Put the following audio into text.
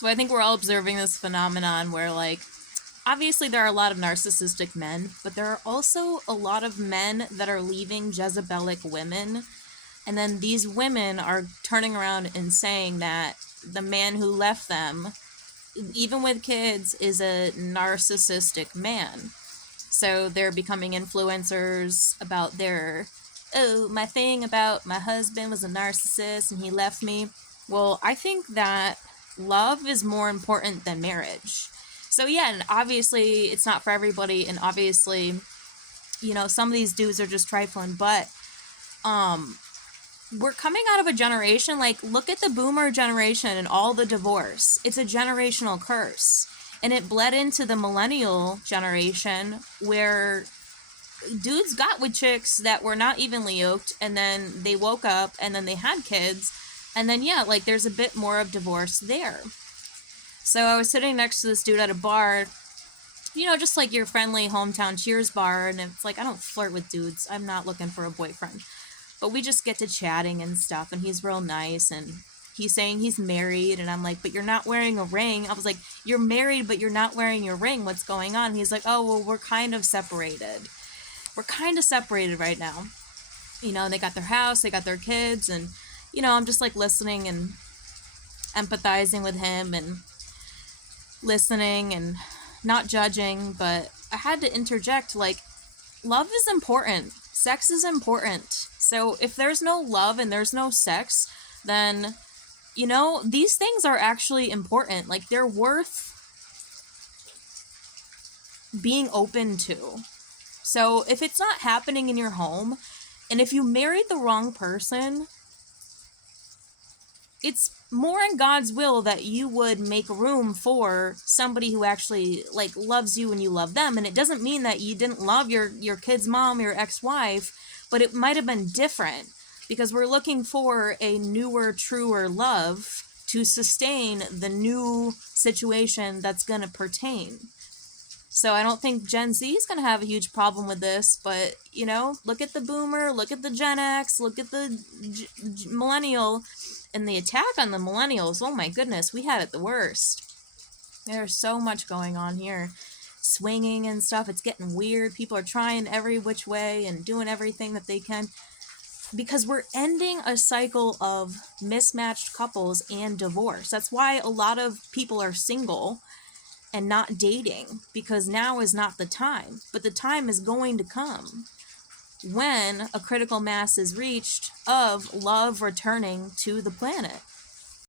So I think we're all observing this phenomenon where, like, obviously there are a lot of narcissistic men, but there are also a lot of men that are leaving Jezebelic women. And then these women are turning around and saying that the man who left them, even with kids, is a narcissistic man. So they're becoming influencers about their, oh, my thing about my husband was a narcissist and he left me. Well, I think that love is more important than marriage. So yeah, and obviously it's not for everybody, and obviously, some of these dudes are just trifling, but we're coming out of a generation, like, look at the boomer generation and all the divorce. It's a generational curse. And it bled into the millennial generation where dudes got with chicks that were not evenly yoked, and then they woke up and then they had kids. And then, yeah, like, there's a bit more of divorce there. So I was sitting next to this dude at a bar, just like your friendly hometown Cheers bar. And it's like, I don't flirt with dudes. I'm not looking for a boyfriend. But we just get to chatting and stuff, and he's real nice, and he's saying he's married, and I'm like, but you're not wearing a ring. I was like, you're married, but you're not wearing your ring. What's going on? He's like, oh, well, we're kind of separated. We're kind of separated right now. They got their house, they got their kids, and, I'm just, like, listening and empathizing with him and listening and not judging, but I had to interject, like, love is important. Sex is important. So if there's no love and there's no sex, then, these things are actually important. Like, they're worth being open to. So if it's not happening in your home, and if you married the wrong person, it's more in God's will that you would make room for somebody who actually, like, loves you and you love them. And it doesn't mean that you didn't love your kid's mom, your ex-wife, but it might have been different, because we're looking for a newer, truer love to sustain the new situation that's going to pertain. So I don't think Gen Z is going to have a huge problem with this, but, look at the boomer, look at the Gen X, look at the millennial, and the attack on the millennials. Oh my goodness, we had it the worst. There's so much going on here. Swinging and stuff, it's getting weird. People are trying every which way and doing everything that they can, because we're ending a cycle of mismatched couples and divorce. That's why a lot of people are single and not dating, because now is not the time. But the time is going to come when a critical mass is reached of love returning to the planet.